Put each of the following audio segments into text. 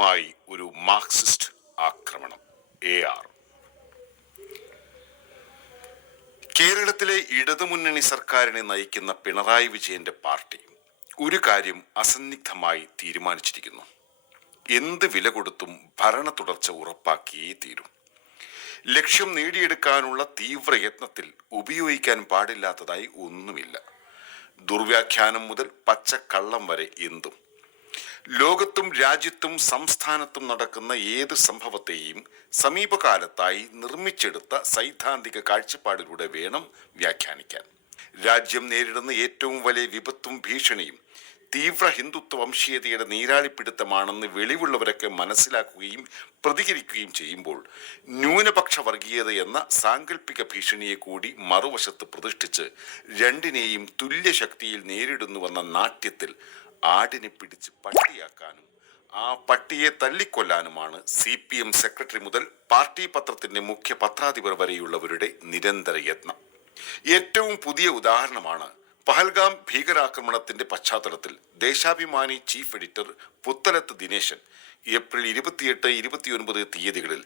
ആയുധവുമായി ഒരു മാർക്സിസ്റ്റ് ആക്രമണം A R കേരളത്തിലെ ഇടതുമുന്നണി സർക്കാരിനെ നയിക്കുന്ന പിണറായി വിജയന്റെ പാർട്ടി ഒരു കാര്യം അസന്നിഗ്ധമായി തീരുമാനിച്ചിരിക്കുന്നു. എന്ത് വില കൊടുത്തും ഭരണ തുടർച്ച ഉറപ്പാക്കിയേ തീരും. ലക്ഷ്യം നേടിയെടുക്കാനുള്ള തീവ്രയത്നത്തിൽ ഉപയോഗിക്കാൻ പാടില്ലാത്തതായി ഒന്നുമില്ല. ദുർവ്യാഖ്യാനം മുതൽ പച്ചക്കള്ളം വരെ എന്തും ലോകത്തും രാജ്യത്തും സംസ്ഥാനത്തും നടക്കുന്ന ഏത് സംഭവത്തെയും സമീപകാലത്തായി നിർമ്മിച്ചെടുത്ത സൈദ്ധാന്തിക കാഴ്ചപ്പാടിലൂടെ വേണം വ്യാഖ്യാനിക്കാൻ. രാജ്യം നേരിടുന്ന ഏറ്റവും വലിയ വിപത്തും ഭീഷണിയും തീവ്ര ഹിന്ദുത്വ വംശീയതയുടെ നീരാളിപ്പിടുത്തമാണെന്ന് വെളിവുള്ളവരൊക്കെ മനസ്സിലാക്കുകയും പ്രതികരിക്കുകയും ചെയ്യുമ്പോൾ ന്യൂനപക്ഷ വർഗീയത എന്ന സാങ്കല്പിക ഭീഷണിയെ കൂടി മറുവശത്ത് പ്രതിഷ്ഠിച്ച് രണ്ടിനെയും തുല്യ ശക്തിയിൽ നേരിടുന്നുവെന്ന നാട്യത്തിൽ ആടിനെ പിടിച്ച് പട്ടിയാക്കാനും ആ പട്ടിയെ തല്ലിക്കൊല്ലാനുമാണ് സി പി എം സെക്രട്ടറി മുതൽ പാർട്ടി പത്രത്തിന്റെ മുഖ്യ പത്രാധിപർ വരെയുള്ളവരുടെ നിരന്തര യത്നം. ഏറ്റവും പുതിയ ഉദാഹരണമാണ് പഹൽഗാം ഭീകരാക്രമണത്തിന്റെ പശ്ചാത്തലത്തിൽ Deshabhimani chief editor Puthalath Dineshan April ഇരുപത്തിയെട്ട് ഇരുപത്തിയൊൻപത് തീയതികളിൽ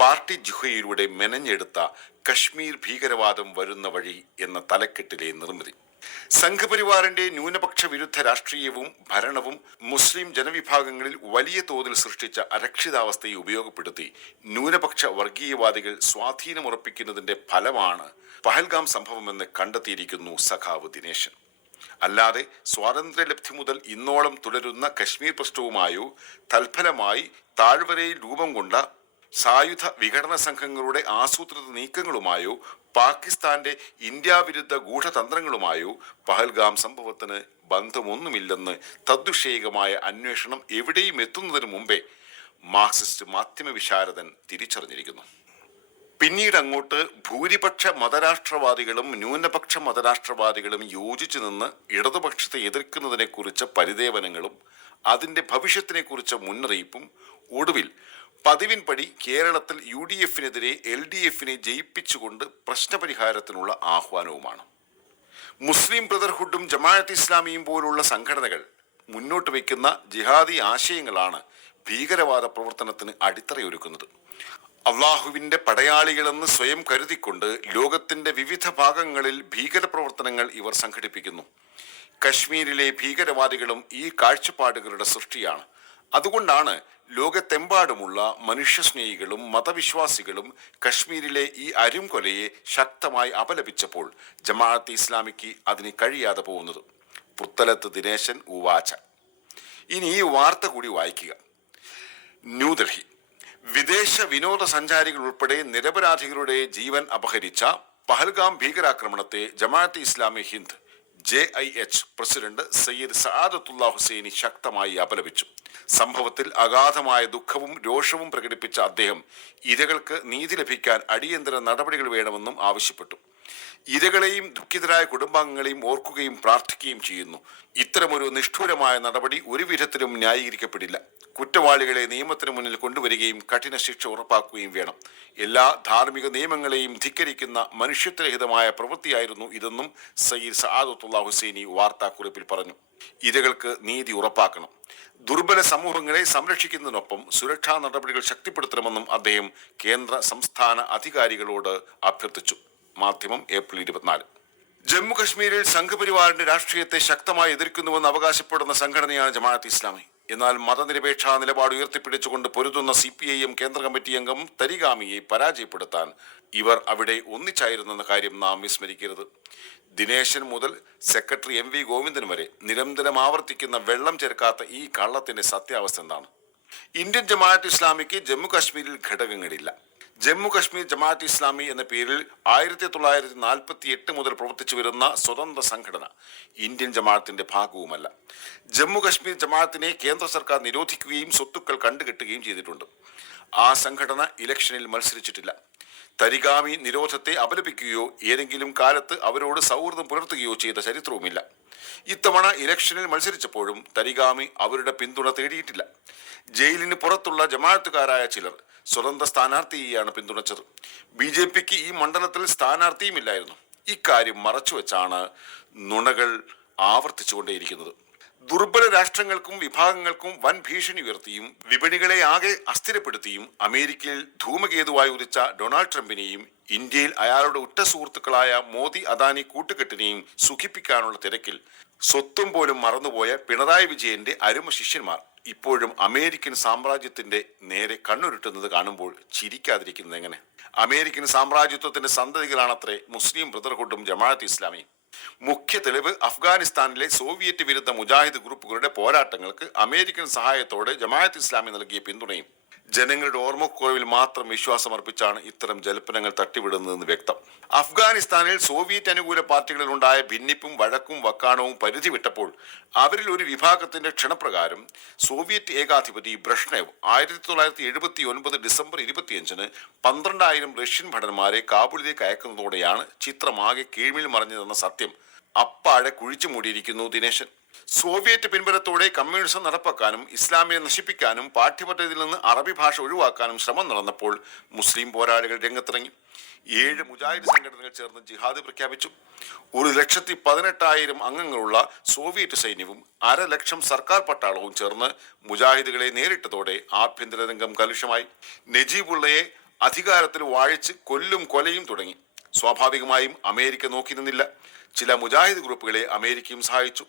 പാർട്ടി ജുഹയിലൂടെ മെനഞ്ഞെടുത്ത കശ്മീർ ഭീകരവാദം വരുന്ന വഴി എന്ന തലക്കെട്ടിലെ നിർമ്മിതി. സംഘപരിവാറിന്റെ ന്യൂനപക്ഷ വിരുദ്ധ രാഷ്ട്രീയവും ഭരണവും മുസ്ലിം ജനവിഭാഗങ്ങളിൽ വലിയ തോതിൽ സൃഷ്ടിച്ച അരക്ഷിതാവസ്ഥയെ ഉപയോഗപ്പെടുത്തി ന്യൂനപക്ഷ വർഗീയവാദികൾ സ്വാധീനമുറപ്പിക്കുന്നതിന്റെ ഫലമാണ് പഹൽഗാം സംഭവമെന്ന് കണ്ടെത്തിയിരിക്കുന്നു സഖാവ് ദിനേശൻ. അല്ലാതെ സ്വാതന്ത്ര്യലബ്ധി മുതൽ ഇന്നോളം തുടരുന്ന കശ്മീർ പ്രശ്നവുമായോ തൽഫലമായി താഴ്വരയിൽ രൂപം കൊണ്ട സായുധ വിഘടന സംഘങ്ങളുടെ ആസൂത്രിത നീക്കങ്ങളുമായോ പാകിസ്ഥാന്റെ ഇന്ത്യ വിരുദ്ധ ഗൂഢതന്ത്രങ്ങളുമായോ പഹൽഗാം സംഭവത്തിന് ബന്ധമൊന്നുമില്ലെന്ന് തദ്വിഷയകമായ അന്വേഷണം എവിടെയും എത്തുന്നതിന് മുമ്പേ മാർക്സിസ്റ്റ് മാധ്യമ വിശാരദൻ തിരിച്ചറിഞ്ഞിരിക്കുന്നു. പിന്നീട് അങ്ങോട്ട് ഭൂരിപക്ഷ മതരാഷ്ട്രവാദികളും ന്യൂനപക്ഷ മതരാഷ്ട്രവാദികളും യോജിച്ചു നിന്ന് ഇടതുപക്ഷത്തെ എതിർക്കുന്നതിനെക്കുറിച്ച് പരിദേവനങ്ങളും അതിന്റെ ഭവിഷ്യത്തിനെക്കുറിച്ച് മുന്നറിയിപ്പും ഒടുവിൽ പതിവിൻപടി കേരളത്തിൽ യു ഡി എഫിനെതിരെ എൽ ഡി എഫിനെ ജയിപ്പിച്ചുകൊണ്ട് പ്രശ്നപരിഹാരത്തിനുള്ള ആഹ്വാനവുമാണ്. മുസ്ലിം ബ്രദർഹുഡും ജമാഅത്ത് ഇസ്ലാമിയും പോലുള്ള സംഘടനകൾ മുന്നോട്ട് വയ്ക്കുന്ന ജിഹാദി ആശയങ്ങളാണ് ഭീകരവാദ പ്രവർത്തനത്തിന് അടിത്തറയൊരുക്കുന്നത്. അള്ളാഹുവിന്റെ പടയാളികളെന്ന് സ്വയം കരുതിക്കൊണ്ട് ലോകത്തിന്റെ വിവിധ ഭാഗങ്ങളിൽ ഭീകര പ്രവർത്തനങ്ങൾ ഇവർ സംഘടിപ്പിക്കുന്നു. കശ്മീരിലെ ഭീകരവാദികളും ഈ കാഴ്ചപ്പാടുകളുടെ സൃഷ്ടിയാണ്. അതുകൊണ്ടാണ് ലോകത്തെമ്പാടുമുള്ള മനുഷ്യസ്നേഹികളും മതവിശ്വാസികളും കശ്മീരിലെ ഈ അരുംകൊലയെ ശക്തമായി അപലപിച്ചപ്പോൾ ജമാഅത്ത് ഇസ്ലാമിക്ക് അതിന് കഴിയാതെ പോകുന്നത്. പുത്തലത്ത് ദിനേശൻ ഉവാച. ഇനി ഈ വാർത്ത കൂടി വായിക്കുക. ന്യൂഡൽഹി വിദേശ വിനോദസഞ്ചാരികൾ ഉൾപ്പെടെ നിരപരാധികളുടെ ജീവൻ അപഹരിച്ച പഹൽഗാം ഭീകരാക്രമണത്തെ Jamaat Islami Hind J I H president Syed Sadatullah Husaini ശക്തമായി അപലപിച്ചു. സംഭവത്തിൽ അഗാധമായ ദുഃഖവും രോഷവും പ്രകടിപ്പിച്ച അദ്ദേഹം ഇരകൾക്ക് നീതി ലഭിക്കാൻ അടിയന്തര നടപടികൾ വേണമെന്നും ആവശ്യപ്പെട്ടു. ഇരകളെയും ദുഃഖിതരായ കുടുംബാംഗങ്ങളെയും ഓർക്കുകയും പ്രാർത്ഥിക്കുകയും ചെയ്യുന്നു. ഇത്തരമൊരു നിഷ്ഠൂരമായ നടപടി ഒരു വിധത്തിലും ന്യായീകരിക്കപ്പെടില്ല. കുറ്റവാളികളെ നിയമത്തിന് മുന്നിൽ കൊണ്ടുവരികയും കഠിന ശിക്ഷ ഉറപ്പാക്കുകയും വേണം. എല്ലാ ധാർമ്മിക നിയമങ്ങളെയും ധിക്കരിക്കുന്ന മനുഷ്യത്വരഹിതമായ പ്രവൃത്തിയായിരുന്നു ഇതെന്നും സയ്യിദ് സഹാദത്തുള്ള ഹുസൈനി വാർത്താക്കുറിപ്പിൽ പറഞ്ഞു. ഇരകൾക്ക് നീതി ഉറപ്പാക്കണം. ദുർബല സമൂഹങ്ങളെ സംരക്ഷിക്കുന്നതിനൊപ്പം സുരക്ഷാ നടപടികൾ ശക്തിപ്പെടുത്തണമെന്നും അദ്ദേഹം കേന്ദ്ര സംസ്ഥാന അധികാരികളോട് അഭ്യർത്ഥിച്ചു. മാധ്യമം ഏപ്രിൽ ഇരുപത്തിനാല്. ജമ്മു കശ്മീരിൽ സംഘപരിവാറിന്റെ രാഷ്ട്രീയത്തെ ശക്തമായി എതിർക്കുന്നുവെന്ന് അവകാശപ്പെടുന്ന സംഘടനയാണ് ജമാഅത്ത് ഇസ്ലാമി. എന്നാൽ മതനിരപേക്ഷ നിലപാട് ഉയർത്തിപ്പിടിച്ചുകൊണ്ട് പൊരുതുന്ന സി പി ഐ എം കേന്ദ്ര കമ്മിറ്റി അംഗം തരിഗാമിയെ പരാജയപ്പെടുത്താൻ ഇവർ അവിടെ ഒന്നിച്ചായിരുന്നെന്ന കാര്യം നാം വിസ്മരിക്കരുത്. ദിനേശൻ മുതൽ സെക്രട്ടറി എം വി ഗോവിന്ദൻ വരെ നിരന്തരം ആവർത്തിക്കുന്ന വെള്ളം ചേർക്കാത്ത ഈ കള്ളത്തിന്റെ സത്യാവസ്ഥ എന്താണ്? ഇന്ത്യൻ ജമാഅത്ത് ഇസ്ലാമിക്ക് ജമ്മു കാശ്മീരിൽ ഘടകങ്ങളില്ല. ജമ്മു കാശ്മീർ ജമാഅത്ത് ഇസ്ലാമി എന്ന പേരിൽ ആയിരത്തി തൊള്ളായിരത്തി നാൽപ്പത്തി എട്ട് മുതൽ പ്രവർത്തിച്ചു വരുന്ന സ്വതന്ത്ര സംഘടന ഇന്ത്യൻ ജമാഅത്തിന്റെ ഭാഗവുമല്ല. ജമ്മു കാശ്മീർ ജമാഅത്തിനെ കേന്ദ്ര സർക്കാർ നിരോധിക്കുകയും സ്വത്തുക്കൾ കണ്ടുകെട്ടുകയും ചെയ്തിട്ടുണ്ട്. ആ സംഘടന ഇലക്ഷനിൽ മത്സരിച്ചിട്ടില്ല. തരികാമി നിരോധത്തെ അപലപിക്കുകയോ ഏതെങ്കിലും കാലത്ത് അവരോട് സൗഹൃദം പുലർത്തുകയോ ചെയ്ത ചരിത്രവുമില്ല. ഇത്തവണ ഇലക്ഷനിൽ മത്സരിച്ചപ്പോഴും തരികാമി അവരുടെ പിന്തുണ തേടിയിട്ടില്ല. ജയിലിന് പുറത്തുള്ള ജമാഅത്തുകാരായ ചിലർ സ്വതന്ത്ര സ്ഥാനാർത്ഥിയെയാണ് പിന്തുണച്ചത്. ബി ജെ പിക്ക് ഈ മണ്ഡലത്തിൽ സ്ഥാനാർത്ഥിയുമില്ലായിരുന്നു. ഇക്കാര്യം മറച്ചുവെച്ചാണ് നുണകൾ ആവർത്തിച്ചുകൊണ്ടേയിരിക്കുന്നത്. ദുർബല രാഷ്ട്രങ്ങൾക്കും വിഭാഗങ്ങൾക്കും വൻ ഭീഷണി ഉയർത്തിയും വിപണികളെ ആകെ അസ്ഥിരപ്പെടുത്തിയും അമേരിക്കയിൽ ധൂമകേതുവായി ഉദിച്ച ഡൊണാൾഡ് ട്രംപിനെയും ഇന്ത്യയിൽ അയാളുടെ ഉറ്റ സുഹൃത്തുക്കളായ മോദി അദാനി കൂട്ടുകെട്ടിനെയും സുഖിപ്പിക്കാനുള്ള തിരക്കിൽ സ്വത്തും പോലും മറന്നുപോയ പിണറായി വിജയന്റെ അരുമ ശിഷ്യന്മാർ. ഇപ്പോഴും അമേരിക്കൻ സാമ്രാജ്യത്തിന്റെ നേരെ കണ്ണുരുട്ടുന്നത് കാണുമ്പോൾ ചിരിക്കാതിരിക്കുന്നത് എങ്ങനെ? അമേരിക്കൻ സാമ്രാജ്യത്വത്തിന്റെ സന്തതികളാണത്രേ മുസ്ലിം ബ്രദർഹുഡും ജമാഅത്ത് ഇസ്ലാമിയും മുഖ്യ തെളിവ് അഫ്ഗാനിസ്ഥാനിലെ സോവിയറ്റ് വിരുദ്ധ മുജാഹിദ് ഗ്രൂപ്പുകളുടെ പോരാട്ടങ്ങൾക്ക് അമേരിക്കൻ സഹായത്തോടെ ജമാഅത്ത് ഇസ്ലാമി നൽകിയ പിന്തുണയും. ജനങ്ങളുടെ ഓർമ്മക്കുറവിൽ മാത്രം വിശ്വാസമർപ്പിച്ചാണ് ഇത്തരം ജൽപ്പനങ്ങൾ തട്ടിവിടുന്നതെന്ന് വ്യക്തം. അഫ്ഗാനിസ്ഥാനിൽ സോവിയറ്റ് അനുകൂല പാർട്ടികളിൽ ഉണ്ടായ ഭിന്നിപ്പും വഴക്കും വക്കാണവും പരിധി വിട്ടപ്പോൾ അവരിൽ ഒരു വിഭാഗത്തിന്റെ ക്ഷണപ്രകാരം സോവിയറ്റ് ഏകാധിപതി ബ്രഷ്നേവ് ആയിരത്തി തൊള്ളായിരത്തി എഴുപത്തി ഒൻപത് ഡിസംബർ ഇരുപത്തിയഞ്ചിന് പന്ത്രണ്ടായിരം റഷ്യൻ ഭടന്മാരെ കാബൂളിലേക്ക് അയക്കുന്നതോടെയാണ് ചിത്രമാകെ കീഴ്മിൽ മറിഞ്ഞതെന്ന സത്യം അപ്പാടെ കുഴിച്ചു മൂടിയിരിക്കുന്നു ദിനേശൻ. സോവിയറ്റ് പിൻബലത്തോടെ കമ്മ്യൂണിസം നടപ്പാക്കാനും ഇസ്ലാമിനെ നശിപ്പിക്കാനും പാഠ്യപദ്ധതിയിൽ നിന്ന് അറബി ഭാഷ ഒഴിവാക്കാനും ശ്രമം നടന്നപ്പോൾ മുസ്ലിം പോരാളികൾ രംഗത്തിറങ്ങി. ഏഴ് മുജാഹിദ് സംഘടനകൾ ചേർന്ന് ജിഹാദ് പ്രഖ്യാപിച്ചു. ഒരു ലക്ഷത്തി പതിനെട്ടായിരം അംഗങ്ങളുള്ള സോവിയറ്റ് സൈന്യവും അര ലക്ഷം സർക്കാർ പട്ടാളവും ചേർന്ന് മുജാഹിദുകളെ നേരിട്ടതോടെ ആഭ്യന്തര രംഗം കലുഷമായി. നജീബുള്ളയെ അധികാരത്തിൽ വാഴിച്ച് കൊല്ലും കൊലയും തുടങ്ങി. സ്വാഭാവികമായും അമേരിക്ക നോക്കി നിന്നില്ല. ചില മുജാഹിദ് ഗ്രൂപ്പുകളെ അമേരിക്കയും സഹായിച്ചു.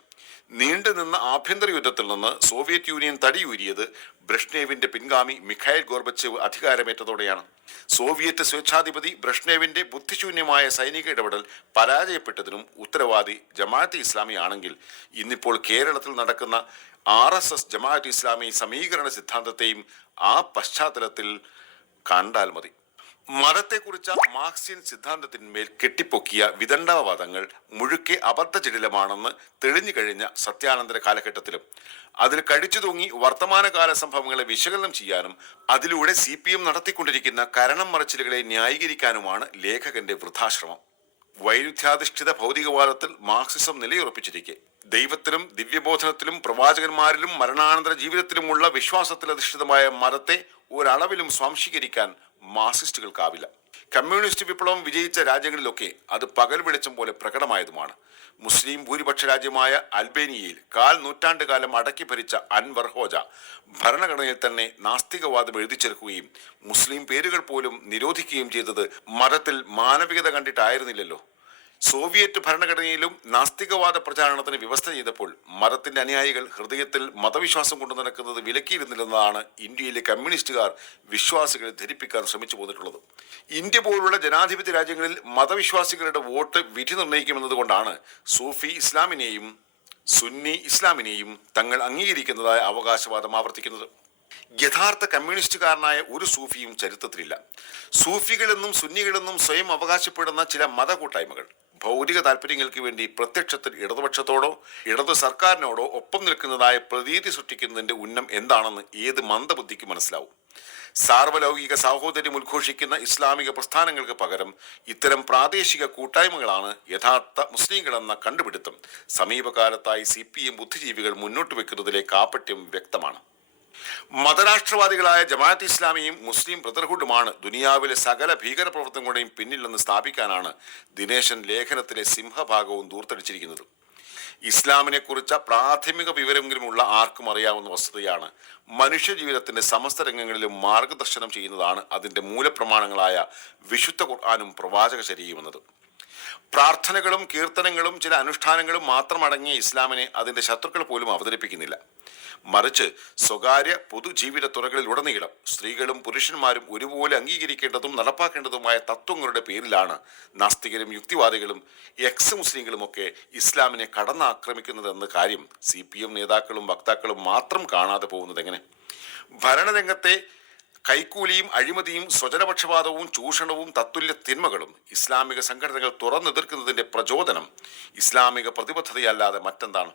നീണ്ടുനിന്ന ആഭ്യന്തര യുദ്ധത്തിൽ നിന്ന് സോവിയറ്റ് യൂണിയൻ തടിയൂരിയത് ബ്രഷ്നേവിന്റെ പിൻഗാമി മിഖായിൽ ഗോർബച്ചേവ് അധികാരമേറ്റതോടെയാണ്. സോവിയറ്റ് സ്വേച്ഛാധിപതി ബ്രഷ്നേവിന്റെ ബുദ്ധിശൂന്യമായ സൈനിക ഇടപെടൽ പരാജയപ്പെട്ടതിനും ഉത്തരവാദി ജമാഅത്ത് ഇസ്ലാമി ആണെങ്കിൽ ഇന്നിപ്പോൾ കേരളത്തിൽ നടക്കുന്ന R S S Jamaat Islami സമീകരണ സിദ്ധാന്തത്തെയും ആ പശ്ചാത്തലത്തിൽ കണ്ടാൽ മതി. മതത്തെക്കുറിച്ച മാർക്സിയൻ സിദ്ധാന്തത്തിന്മേൽ കെട്ടിപ്പൊക്കിയ വിദണ്ഡവാദങ്ങൾ മുഴുക്കെ അബദ്ധജടിലമാണെന്ന് തെളിഞ്ഞു കഴിഞ്ഞ സത്യാനന്തര കാലഘട്ടത്തിലും. അതിൽ കടിച്ചു തൂങ്ങി വർത്തമാനകാല സംഭവങ്ങളെ വിശകലനം ചെയ്യാനും അതിലൂടെ സി പി എം നടത്തിക്കൊണ്ടിരിക്കുന്ന കരണം മറച്ചിലുകളെ ന്യായീകരിക്കാനുമാണ് ലേഖകന്റെ വൃദ്ധാശ്രമം. വൈരുദ്ധ്യാധിഷ്ഠിത ഭൗതികവാദത്തിൽ മാർക്സിസം നിലയുറപ്പിച്ചിരിക്കെ. ദൈവത്തിലും ദിവ്യബോധനത്തിലും പ്രവാചകന്മാരിലും മരണാനന്തര ജീവിതത്തിലുമുള്ള വിശ്വാസത്തിൽ അധിഷ്ഠിതമായ മതത്തെ ഒരളവിലും സ്വാംശീകരിക്കാൻ മാർക്സിസ്റ്റുകൾക്കാവില്ല. കമ്മ്യൂണിസ്റ്റ് വിപ്ലവം വിജയിച്ച രാജ്യങ്ങളിലൊക്കെ അത് പകൽ വെളിച്ചം പോലെ പ്രകടമായതുമാണ്. മുസ്ലിം ഭൂരിപക്ഷ രാജ്യമായ അൽബേനിയയിൽ കാൽ നൂറ്റാണ്ട് കാലം അടക്കി ഭരിച്ച അൻവർ ഹോജ ഭരണഘടനയിൽ തന്നെ നാസ്തികവാദം എഴുതിച്ചേർക്കുകയും മുസ്ലിം പേരുകൾ പോലും നിരോധിക്കുകയും ചെയ്തത് മതത്തിൽ മാനവികത കണ്ടിട്ടായിരുന്നില്ലല്ലോ. സോവിയറ്റ് ഭരണഘടനയിലും നാസ്തികവാദ പ്രചാരണത്തിന് വ്യവസ്ഥ ചെയ്തപ്പോൾ മതത്തിന്റെ അനുയായികൾ ഹൃദയത്തിൽ മതവിശ്വാസം കൊണ്ടു നടക്കുന്നത് വിലക്കിയിരുന്നില്ലെന്നതാണ് ഇന്ത്യയിലെ കമ്മ്യൂണിസ്റ്റുകാർ വിശ്വാസികളെ ധരിപ്പിക്കാൻ ശ്രമിച്ചു പോന്നിട്ടുള്ളത്. ഇന്ത്യ പോലുള്ള ജനാധിപത്യ രാജ്യങ്ങളിൽ മതവിശ്വാസികളുടെ വോട്ട് വിധി നിർണയിക്കുമെന്നതുകൊണ്ടാണ് സൂഫി ഇസ്ലാമിനെയും സുന്നി ഇസ്ലാമിനെയും തങ്ങൾ അംഗീകരിക്കുന്നതായ അവകാശവാദം ആവർത്തിക്കുന്നത്. യഥാർത്ഥ കമ്മ്യൂണിസ്റ്റുകാരനായ ഒരു സൂഫിയും ചരിത്രത്തിലില്ല. സൂഫികളെന്നും സുന്നികളെന്നും സ്വയം അവകാശപ്പെടുന്ന ചില മതകൂട്ടായ്മകൾ. ഭൗതിക താല്പര്യങ്ങൾക്ക് വേണ്ടി പ്രത്യക്ഷത്തിൽ ഇടതുപക്ഷത്തോടോ ഇടതു സർക്കാരിനോടോ ഒപ്പം നിൽക്കുന്നതായ പ്രതീതി സൃഷ്ടിക്കുന്നതിന്റെ ഉന്നം എന്താണെന്ന് ഏത് മന്ദബുദ്ധിക്ക് മനസ്സിലാവും? സാർവലൗകിക സാഹോദര്യം ഉദ്ഘോഷിക്കുന്ന ഇസ്ലാമിക പ്രസ്ഥാനങ്ങൾക്ക് പകരം ഇത്തരം പ്രാദേശിക കൂട്ടായ്മകളാണ് യഥാർത്ഥ മുസ്ലിങ്ങളെന്ന കണ്ടുപിടുത്തം സമീപകാലത്തായി സി പി എം ബുദ്ധിജീവികൾ മുന്നോട്ട് വെക്കുന്നതിലെ കാപട്യം വ്യക്തമാണ്. മതരാഷ്ട്രവാദികളായ ജമാഅത്ത് ഇസ്ലാമിയും മുസ്ലിം ബ്രദർഹുഡുമാണ് ദുനിയാവിലെ സകല ഭീകരപ്രവർത്തനങ്ങളുടെയും പിന്നിലെന്ന് സ്ഥാപിക്കാനാണ് ദിനേശൻ ലേഖനത്തിലെ സിംഹഭാഗവും ദൂർത്തടിച്ചിരിക്കുന്നത്. ഇസ്ലാമിനെ കുറിച്ച പ്രാഥമിക വിവരമെങ്കിലുമുള്ള ആർക്കും അറിയാവുന്ന വസ്തുതയാണ് മനുഷ്യജീവിതത്തിന്റെ സമസ്ത രംഗങ്ങളിലും മാർഗദർശനം ചെയ്യുന്നതാണ് അതിന്റെ മൂലപ്രമാണങ്ങളായ വിശുദ്ധ ഖുർആാനും പ്രവാചക ശരീരമെന്നത് പ്രാർത്ഥനകളും കീർത്തനങ്ങളും ചില അനുഷ്ഠാനങ്ങളും മാത്രമടങ്ങിയ ഇസ്ലാമിനെ അതിന്റെ ശത്രുക്കൾ പോലും അവതരിപ്പിക്കുന്നില്ല. മറിച്ച് സ്വകാര്യ പൊതുജീവിത തുറകളിലുടനീളം സ്ത്രീകളും പുരുഷന്മാരും ഒരുപോലെ അംഗീകരിക്കേണ്ടതും നടപ്പാക്കേണ്ടതുമായ തത്വങ്ങളുടെ പേരിലാണ് നാസ്തികരും യുക്തിവാദികളും എക്സ് മുസ്ലിങ്ങളുമൊക്കെ ഇസ്ലാമിനെ കടന്നാക്രമിക്കുന്നതെന്ന കാര്യം സി പി എം നേതാക്കളും വക്താക്കളും മാത്രം കാണാതെ പോകുന്നത് എങ്ങനെ? ഭരണരംഗത്തെ കൈക്കൂലിയും അഴിമതിയും സ്വജനപക്ഷപാതവും ചൂഷണവും തത്തുല്യ തിന്മകളും ഇസ്ലാമിക സംഘടനകൾ തുറന്നെതിർക്കുന്നതിന്റെ പ്രചോദനം ഇസ്ലാമിക പ്രതിബദ്ധതയല്ലാതെ മറ്റെന്താണ്?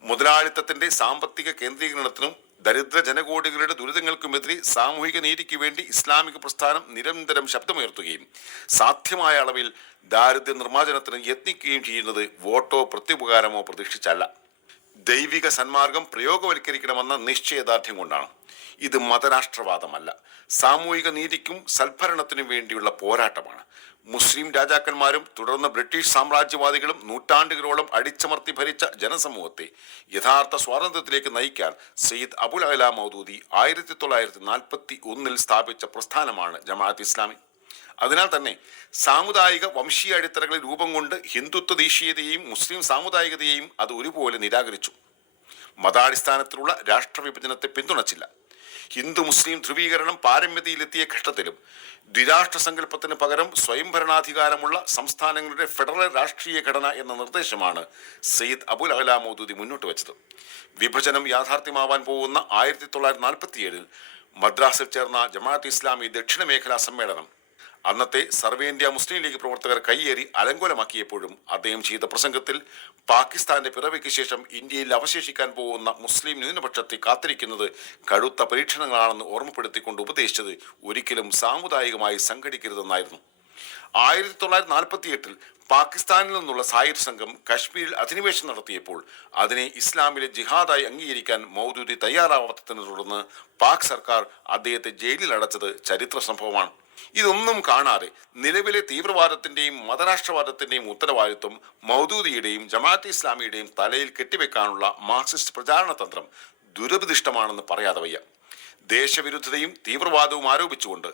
മുതലാളിത്തത്തിന്റെ സാമ്പത്തിക കേന്ദ്രീകരണത്തിനും ദരിദ്ര ജനകോടികളുടെ ദുരിതങ്ങൾക്കുമെതിരെ സാമൂഹിക നീതിക്ക് വേണ്ടി ഇസ്ലാമിക പ്രസ്ഥാനം നിരന്തരം ശബ്ദമുയർത്തുകയും സാധ്യമായ അളവിൽ ദാരിദ്ര്യ നിർമ്മാർജനത്തിന് യത്നിക്കുകയും ചെയ്യുന്നത് വോട്ടോ പ്രത്യുപകാരമോ പ്രതീക്ഷിച്ചല്ല. ദൈവിക സന്മാർഗം പ്രയോഗവൽക്കരിക്കണമെന്ന നിശ്ചയദാർഢ്യം കൊണ്ടാണ്. ഇത് മതരാഷ്ട്രവാദമല്ല. സാമൂഹിക നീതിക്കും സൽഭരണത്തിനും വേണ്ടിയുള്ള പോരാട്ടമാണ്. മുസ്ലിം രാജാക്കന്മാരും തുടർന്ന് ബ്രിട്ടീഷ് സാമ്രാജ്യവാദികളും നൂറ്റാണ്ടുകളോളം അടിച്ചമർത്തി ഭരിച്ച ജനസമൂഹത്തെ യഥാർത്ഥ സ്വാതന്ത്ര്യത്തിലേക്ക് നയിക്കാൻ സയ്യിദ് അബുൽ അല മൗദൂദി ആയിരത്തി തൊള്ളായിരത്തി നാൽപ്പത്തി ഒന്നിൽ സ്ഥാപിച്ച പ്രസ്ഥാനമാണ് ജമാഅത്ത് ഇസ്ലാമി. അതിനാൽ തന്നെ സാമുദായിക വംശീയ അടിത്തറകളിൽ രൂപം കൊണ്ട് ഹിന്ദുത്വ ദേശീയതയെയും മുസ്ലിം സാമുദായികതയെയും അത് ഒരുപോലെ നിരാകരിച്ചു. മതാടിസ്ഥാനത്തിലുള്ള രാഷ്ട്രവിഭജനത്തെ പിന്തുണച്ചില്ല. ഹിന്ദു മുസ്ലിം ധ്രുവീകരണം പാരമ്യതയിലെത്തിയ ഘട്ടത്തിലും ദ്വിരാഷ്ട്ര സങ്കല്പത്തിന് പകരം സ്വയംഭരണാധികാരമുള്ള സംസ്ഥാനങ്ങളുടെ ഫെഡറൽ രാഷ്ട്രീയ ഘടന എന്ന നിർദ്ദേശമാണ് സയ്യിദ് അബുൽ അഹ്ലാ മൗദൂദി മുന്നോട്ട് വെച്ചത്. വിഭജനം യാഥാർത്ഥ്യമാവാൻ പോകുന്ന ആയിരത്തി തൊള്ളായിരത്തി നാൽപ്പത്തിയേഴിൽ മദ്രാസിൽ ചേർന്ന ജമാഅത്ത് ഇസ്ലാമി ദക്ഷിണ മേഖലാ സമ്മേളനം അന്നത്തെ സർവേന്ത്യ മുസ്ലിം ലീഗ് പ്രവർത്തകർ കൈയേറി അലങ്കോലമാക്കിയപ്പോഴും അദ്ദേഹം ചെയ്ത പ്രസംഗത്തിൽ പാകിസ്ഥാന്റെ പിറവിക്ക് ശേഷം ഇന്ത്യയിൽ അവശേഷിക്കാൻ പോകുന്ന മുസ്ലിം ന്യൂനപക്ഷത്തെ കാത്തിരിക്കുന്നത് കടുത്ത പരീക്ഷണങ്ങളാണെന്ന് ഓർമ്മപ്പെടുത്തിക്കൊണ്ട് ഉപദേശിച്ചത് ഒരിക്കലും സാമുദായികമായി സംഘടിക്കരുതെന്നായിരുന്നു. ആയിരത്തി തൊള്ളായിരത്തി നാൽപ്പത്തി എട്ടിൽ പാകിസ്ഥാനിൽ നിന്നുള്ള സായുധ സംഘം കശ്മീരിൽ അധിനിവേശം നടത്തിയപ്പോൾ അതിനെ ഇസ്ലാമിലെ ജിഹാദായി അംഗീകരിക്കാൻ മൗദൂദി തയ്യാറാവാത്തതിനെ തുടർന്ന് പാക് സർക്കാർ അദ്ദേഹത്തെ ജയിലിൽ അടച്ചത് ചരിത്ര സംഭവമാണ്. ഇതൊന്നും കാണാതെ നിലവിലെ തീവ്രവാദത്തിന്റെയും മതരാഷ്ട്രവാദത്തിന്റെയും ഉത്തരവാദിത്വം മൗദൂദിയുടെയും ജമാഅത്ത് ഇസ്ലാമിയുടെയും തലയിൽ കെട്ടിവെക്കാനുള്ള മാർക്സിസ്റ്റ് പ്രചാരണ തന്ത്രം ദുരഭിദിഷ്ടമാണെന്ന് പറയാതെ വയ്യ. ദേശവിരുദ്ധതയും തീവ്രവാദവും ആരോപിച്ചുകൊണ്ട്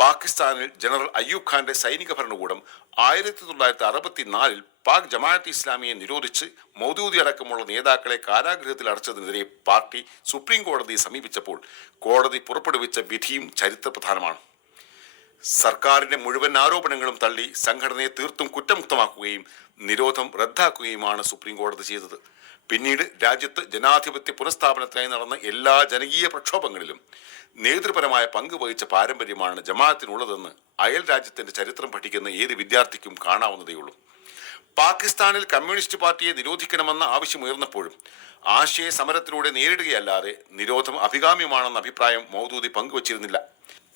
പാകിസ്ഥാനിൽ ജനറൽ അയ്യൂബ് ഖാന്റെ സൈനിക ഭരണകൂടം ആയിരത്തി തൊള്ളായിരത്തി അറുപത്തിനാലിൽ പാക് ജമാഅത്ത് ഇസ്ലാമിയെ നിരോധിച്ച് മൗദൂദി അടക്കമുള്ള നേതാക്കളെ കാരാഗൃഹത്തിൽ അടച്ചതിനെതിരെ പാർട്ടി സുപ്രീം കോടതിയെ സമീപിച്ചപ്പോൾ കോടതി പുറപ്പെടുവിച്ച വിധിയും ചരിത്രപ്രധാനമാണ്. സർക്കാരിന്റെ മുഴുവൻ ആരോപണങ്ങളും തള്ളി സംഘടനയെ തീർത്തും കുറ്റമുക്തമാക്കുകയും നിരോധം റദ്ദാക്കുകയുമാണ് സുപ്രീം കോടതി ചെയ്തത്. പിന്നീട് രാജ്യത്ത് ജനാധിപത്യ പുനഃസ്ഥാപനത്തിനായി നടന്ന എല്ലാ ജനകീയ പ്രക്ഷോഭങ്ങളിലും നേതൃപരമായ പങ്ക് വഹിച്ച പാരമ്പര്യമാണ് ജമാഅത്തിനുള്ളതെന്ന് അയൽ രാജ്യത്തിന്റെ ചരിത്രം പഠിക്കുന്ന ഏത് വിദ്യാർത്ഥിക്കും കാണാവുന്നതേയുള്ളൂ. പാകിസ്ഥാനിൽ കമ്മ്യൂണിസ്റ്റ് പാർട്ടിയെ നിരോധിക്കണമെന്ന ആവശ്യമുയർന്നപ്പോഴും ആശയ സമരത്തിലൂടെ നേരിടുകയല്ലാതെ നിരോധം അഭികാമ്യമാണെന്ന അഭിപ്രായം മൗദൂദി പങ്കുവച്ചിരുന്നില്ല.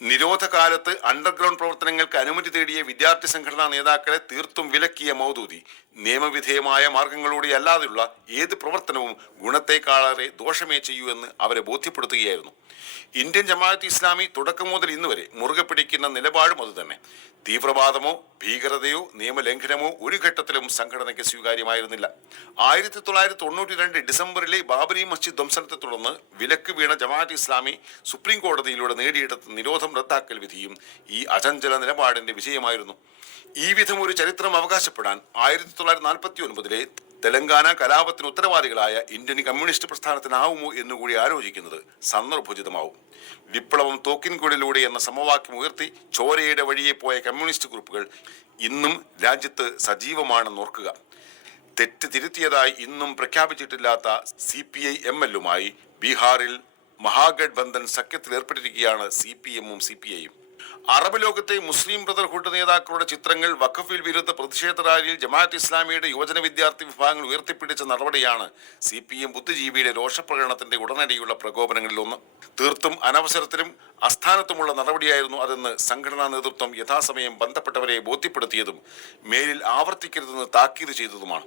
നിരോധകാലത്ത് അണ്ടർഗ്രൗണ്ട് പ്രവർത്തനങ്ങൾക്ക് അനുമതി തേടിയ വിദ്യാർത്ഥി സംഘടനാ നേതാക്കളെ തീർത്തും വിലക്കിയ മൗദൂദി. നിയമവിധേയമായ മാർഗങ്ങളിലൂടെ അല്ലാതെയുള്ള ഏത് പ്രവർത്തനവും ഗുണത്തെക്കാളേറെ ദോഷമേ ചെയ്യൂ എന്ന് അവരെ ബോധ്യപ്പെടുത്തുകയായിരുന്നു. ഇന്ത്യൻ ജമാഅത്ത് ഇസ്ലാമി തുടക്കം മുതൽ ഇന്ന് വരെ മുറുകെ പിടിക്കുന്ന നിലപാടും അതുതന്നെ. തീവ്രവാദമോ ഭീകരതയോ നിയമലംഘനമോ ഒരു ഘട്ടത്തിലും സംഘടനയ്ക്ക് സ്വീകാര്യമായിരുന്നില്ല. ആയിരത്തി തൊള്ളായിരത്തി തൊണ്ണൂറ്റി രണ്ട് ഡിസംബറിലെ ബാബരി മസ്ജിദ് ധ്വംസനത്തെ തുടർന്ന് വിലക്ക് വീണ ജമാഅത്ത് ഇസ്ലാമി സുപ്രീം കോടതിയിലൂടെ നേടിയെടുത്ത നിരോധം റദ്ദാക്കൽ വിധിയും ഈ അചഞ്ചല നിലപാടിന്റെ വിജയമായിരുന്നു. ഈ വിധം ഒരു ചരിത്രം അവകാശപ്പെടാൻ ആയിരത്തി തൊള്ളായിരത്തി നാൽപ്പത്തി ഒൻപതിലെ തെലങ്കാന കലാപത്തിന് ഉത്തരവാദികളായ ഇന്ത്യൻ കമ്മ്യൂണിസ്റ്റ് പ്രസ്ഥാനത്തിനാവുമോ എന്നുകൂടി ആലോചിക്കുന്നത് സന്ദർഭോചിതമാവും. വിപ്ലവം തോക്കിൻകുഴലിലൂടെ എന്ന സമവാക്യം ഉയർത്തി ചോരയുടെ വഴിയെ പോയ കമ്മ്യൂണിസ്റ്റ് ഗ്രൂപ്പുകൾ ഇന്നും രാജ്യത്ത് സജീവമാണെന്ന് ഓർക്കുക. തെറ്റ് തിരുത്തിയതായി ഇന്നും പ്രഖ്യാപിച്ചിട്ടില്ലാത്ത സി പി ഐ എം എല്ലുമായി ബീഹാറിൽ മഹാഗഡ്ബന്ധൻ സഖ്യത്തിൽ ഏർപ്പെട്ടിരിക്കുകയാണ് സി പി എമ്മും സി പി ഐയും അറബ് ലോകത്തെ മുസ്ലിം ബ്രദർഹുഡ് നേതാക്കളുടെ ചിത്രങ്ങൾ വഖഫിൽ വിരുദ്ധ പ്രതിഷേധ റാലിയിൽ ജമാഅത്ത് ഇസ്ലാമിയുടെ യുവജന വിദ്യാർത്ഥി വിഭാഗങ്ങൾ ഉയർത്തിപ്പിടിച്ച നടപടിയാണ് സി പി എം ബുദ്ധിജീവിയുടെ രോഷപ്രകടനത്തിന്റെ ഉടനടിയുള്ള പ്രകോപനങ്ങളിൽ ഒന്ന്. തീർത്തും അനവസരത്തിലും അസ്ഥാനത്തുമുള്ള നടപടിയായിരുന്നു അതെന്ന് സംഘടനാ നേതൃത്വം യഥാസമയം ബന്ധപ്പെട്ടവരെ ബോധ്യപ്പെടുത്തിയതും മേലിൽ ആവർത്തിക്കരുതെന്ന് താക്കീത് ചെയ്തതുമാണ്.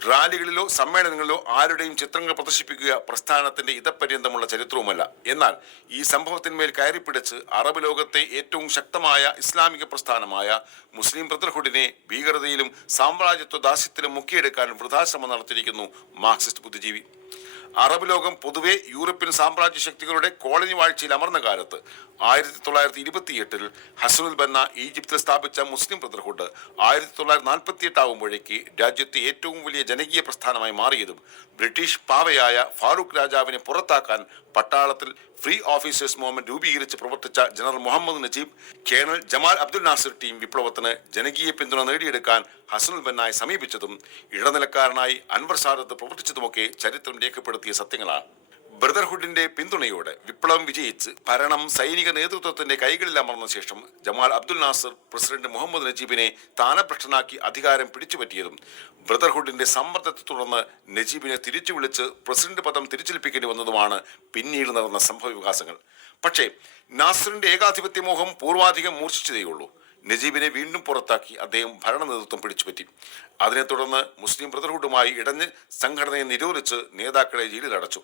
റാലികളിലോ സമ്മേളനങ്ങളിലോ ആരുടെയും ചിത്രങ്ങൾ പ്രദർശിപ്പിക്കുക പ്രസ്ഥാനത്തിന്റെ ഇതപര്യന്തമുള്ള ചരിത്രവുമല്ല. എന്നാൽ ഈ സംഭവത്തിന്മേൽ കയറിപ്പിടിച്ച് അറബ് ലോകത്തെ ഏറ്റവും ശക്തമായ ഇസ്ലാമിക പ്രസ്ഥാനമായ മുസ്ലിം ബ്രദർഹുഡിനെ ഭീകരതയിലും സാമ്രാജ്യത്വ ദാസ്യത്തിലും മുക്കിയെടുക്കാൻ വൃഥാശ്രമം നടത്തിയിരിക്കുന്നു മാർക്സിസ്റ്റ് ബുദ്ധിജീവി. അറബ് ലോകം പൊതുവെ യൂറോപ്യൻ സാമ്രാജ്യ ശക്തികളുടെ കോളനി വാഴ്ചയിൽ അമർന്ന കാലത്ത് ആയിരത്തി തൊള്ളായിരത്തി ഇരുപത്തിയെട്ടിൽ ഹസനുൽ ബന്ന ഈജിപ്തിൽ സ്ഥാപിച്ച മുസ്ലിം ബ്രദർഹുഡ് ആയിരത്തി തൊള്ളായിരത്തി നാൽപ്പത്തിയെട്ട് ആകുമ്പോഴേക്ക് രാജ്യത്തെ ഏറ്റവും വലിയ ജനകീയ പ്രസ്ഥാനമായി മാറിയതും ബ്രിട്ടീഷ് പാവയായ ഫാറൂഖ് രാജാവിനെ പുറത്താക്കാൻ പട്ടാളത്തിൽ ഫ്രീ ഓഫീസേഴ്സ് മൂവ്മെന്റ് രൂപീകരിച്ച് പ്രവർത്തിച്ച general Muhammad Naguib colonel Jamal Abdul Nasser team വിപ്ലവത്തിന് ജനകീയ പിന്തുണ നേടിയെടുക്കാൻ ഹസനുൽ ബന്നായി സമീപിച്ചതും ഇടനിലക്കാരനായി അൻവർ സാദത്ത് പ്രവർത്തിച്ചതുമൊക്കെ ചരിത്രം രേഖപ്പെടുത്തിയ സത്യങ്ങളാണ്. ബ്രദർഹുഡിന്റെ പിന്തുണയോടെ വിപ്ലവം വിജയിച്ച് ഭരണം സൈനിക നേതൃത്വത്തിന്റെ കൈകളിൽ അമർന്ന ശേഷം Jamal Abdul Nasser president Muhammad നജീബിനെ സ്ഥാനഭ്രഷ്ടനാക്കി അധികാരം പിടിച്ചുപറ്റിയതും ബ്രദർഹുഡിന്റെ സമ്മർദ്ദത്തെ തുടർന്ന് നജീബിനെ തിരിച്ചു വിളിച്ച് പ്രസിഡന്റ് പദം തിരിച്ചേൽപ്പിക്കേണ്ടി വന്നതുമാണ് പിന്നീട് നടന്ന സംഭവ വികാസങ്ങൾ പക്ഷേ നാസറിന്റെ ഏകാധിപത്യ മോഹം പൂർവാധികം മൂർച്ഛിച്ചതേയുള്ളൂ. നജീബിനെ വീണ്ടും പുറത്താക്കി അദ്ദേഹം ഭരണ നേതൃത്വം പിടിച്ചുപറ്റി. അതിനെ തുടർന്ന് മുസ്ലിം ബ്രദർഹുഡുമായി ഇടഞ്ഞ് സംഘടനയെ നിരോധിച്ച് നേതാക്കളെ ജയിലിലടച്ചു.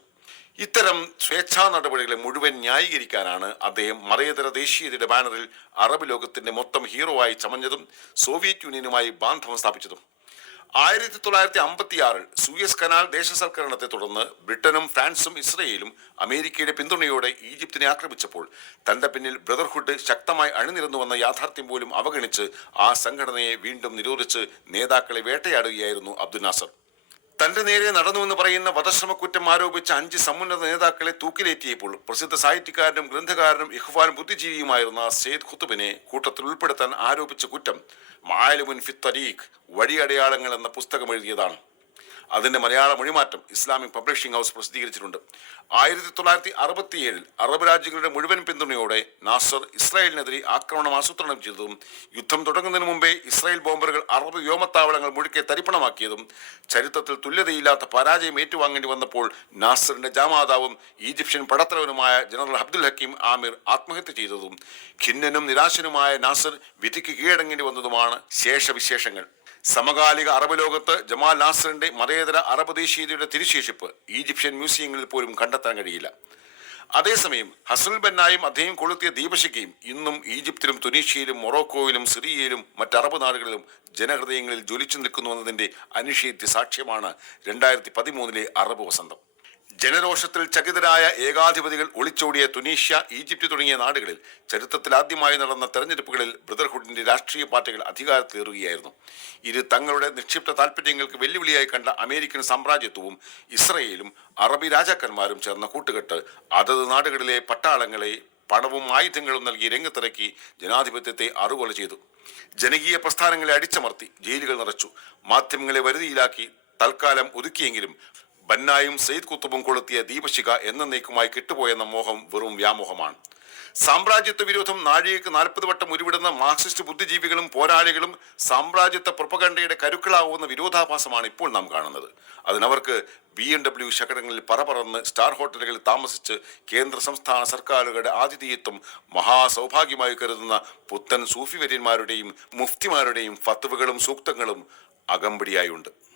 ഇത്തരം സ്വേച്ഛാ നടപടികളെ മുഴുവൻ ന്യായീകരിക്കാനാണ് അദ്ദേഹം മതേതര ദേശീയതയുടെ ബാനറിൽ അറബ് ലോകത്തിന്റെ മൊത്തം ഹീറോ ആയി ചമഞ്ഞതും സോവിയറ്റ് യൂണിയനുമായി ബാന്ധവം സ്ഥാപിച്ചതും. ആയിരത്തി തൊള്ളായിരത്തി അമ്പത്തി ആറിൽ സൂയസ് കനാൽ ദേശസൽക്കരണത്തെ തുടർന്ന് ബ്രിട്ടനും ഫ്രാൻസും ഇസ്രയേലും അമേരിക്കയുടെ പിന്തുണയോടെ ഈജിപ്തിനെ ആക്രമിച്ചപ്പോൾ തന്റെ പിന്നിൽ ബ്രദർഹുഡ് ശക്തമായി അണിനിരന്നുവെന്ന യാഥാർത്ഥ്യം പോലും അവഗണിച്ച് ആ സംഘടനയെ വീണ്ടും നിരോധിച്ച് നേതാക്കളെ വേട്ടയാടുകയായിരുന്നു അബ്ദുൽ നാസർ. തന്റെ നേരെ നടന്നുവെന്ന് പറയുന്ന വധശ്രമക്കുറ്റം ആരോപിച്ച അഞ്ച് സമുന്നത നേതാക്കളെ തൂക്കിലേറ്റിയപ്പോൾ പ്രസിദ്ധ സാഹിത്യകാരനും ഗ്രന്ഥകാരനും ഇഹ്വാനും ബുദ്ധിജീവിയുമായിരുന്ന സെയ്ദ് ഖുത്തുബിനെ കൂട്ടത്തിൽ ഉൾപ്പെടുത്താൻ ആരോപിച്ച കുറ്റം മായലുമുൻ ഫിത്തരീഖ് തരീഖ് വഴിയടയാളങ്ങൾ എന്ന പുസ്തകം എഴുതിയതാണ്. അതിന്റെ മലയാള മൊഴിമാറ്റം ഇസ്ലാമിക് പബ്ലിഷിംഗ് ഹൗസ് പ്രസിദ്ധീകരിച്ചിട്ടുണ്ട്. ആയിരത്തി തൊള്ളായിരത്തി അറുപത്തിയേഴിൽ അറബ് രാജ്യങ്ങളുടെ മുഴുവൻ പിന്തുണയോടെ നാസർ ഇസ്രായേലിനെതിരെ ആക്രമണം ആസൂത്രണം ചെയ്തതും യുദ്ധം തുടങ്ങുന്നതിന് മുമ്പേ ഇസ്രായേൽ ബോംബറുകൾ അറബ് വ്യോമത്താവളങ്ങൾ മുഴുക്കെ തരിപ്പണമാക്കിയതും ചരിത്രത്തിൽ തുല്യതയില്ലാത്ത പരാജയം ഏറ്റുവാങ്ങേണ്ടി വന്നപ്പോൾ നാസറിന്റെ ജാമാതാവും ഈജിപ്ഷ്യൻ പടത്തലവനുമായ ജനറൽ അബ്ദുൽ ഹക്കീം ആമിർ ആത്മഹത്യ ചെയ്തതും ഖിന്നനും നിരാശനുമായ നാസർ വിധിക്ക് കീഴടങ്ങേണ്ടി വന്നതുമാണ് ശേഷവിശേഷങ്ങൾ. സമകാലിക അറബ് ലോകത്ത് ജമാൽ നാസറിന്റെ മതേതര അറബ് ദേശീയതയുടെ തിരുശേഷിപ്പ് ഈജിപ്ഷ്യൻ മ്യൂസിയങ്ങളിൽ പോലും കണ്ടെത്താൻ കഴിയില്ല. അതേസമയം ഹസൽ ബന്നായും അദ്ദേഹം കൊളുത്തിയ ദീപശിക്കയും ഇന്നും ഈജിപ്തിലും തുനീഷ്യയിലും മൊറോക്കോയിലും സിറിയയിലും മറ്റ് അറബ് നാടുകളിലും ജനഹൃദയങ്ങളിൽ ജ്വലിച്ചു നിൽക്കുന്നുവെന്നതിന്റെ അനിഷേധ്യ സാക്ഷ്യമാണ് രണ്ടായിരത്തി പതിമൂന്നിലെ അറബ് വസന്തം. ജനരോഷത്തിൽ ചകിതരായ ഏകാധിപതികൾ ഒളിച്ചോടിയ തുനീഷ്യ ഈജിപ്ത് തുടങ്ങിയ നാടുകളിൽ ചരിത്രത്തിൽ ആദ്യമായി നടന്ന തെരഞ്ഞെടുപ്പുകളിൽ ബ്രദർഹുഡിന്റെ രാഷ്ട്രീയ പാർട്ടികൾ അധികാരത്തിലേറുകയായിരുന്നു. ഇത് തങ്ങളുടെ നിക്ഷിപ്ത താൽപ്പര്യങ്ങൾക്ക് വെല്ലുവിളിയായി കണ്ട അമേരിക്കൻ സാമ്രാജ്യത്വവും ഇസ്രയേലും അറബി രാജാക്കന്മാരും ചേർന്ന കൂട്ടുകെട്ട് അതത് നാടുകളിലെ പട്ടാളങ്ങളെ പണവും ആയുധങ്ങളും നൽകി രംഗത്തിറക്കി ജനാധിപത്യത്തെ അറുകൊല ചെയ്തു. ജനകീയ പ്രസ്ഥാനങ്ങളെ അടിച്ചമർത്തി ജയിലുകൾ നിറച്ചു. മാധ്യമങ്ങളെ വരുതിയിലാക്കി തൽക്കാലം ഒതുക്കിയെങ്കിലും ബന്നായും സെയ്ദ് കുത്തുബും കൊളുത്തിയ ദീപശിഖ എന്നേക്കുമായി കിട്ടുപോയെന്ന മോഹം വെറും വ്യാമോഹമാണ്. സാമ്രാജ്യത്വ വിരോധം നാഴികക്ക് നാൽപ്പത് വട്ടം ഉരുവിടുന്ന മാർക്സിസ്റ്റ് ബുദ്ധിജീവികളും പോരാളികളും സാമ്രാജ്യത്വ പ്രൊപ്പഗണ്ടയുടെ കരുക്കളാവുന്ന വിരോധാഭാസമാണ് ഇപ്പോൾ നാം കാണുന്നത്. അതിനവർക്ക് ബി എം ഡബ്ല്യു ശകടങ്ങളിൽ പറപറന്ന് സ്റ്റാർ ഹോട്ടലുകളിൽ താമസിച്ച് കേന്ദ്ര സംസ്ഥാന സർക്കാരുകളുടെ ആതിഥേയത്വം മഹാസൗഭാഗ്യമായി കരുതുന്ന പുത്തൻ സൂഫി വര്യന്മാരുടെയും മുഫ്തിമാരുടെയും ഫത്തുവകളും സൂക്തങ്ങളും അകമ്പടിയായുണ്ട്.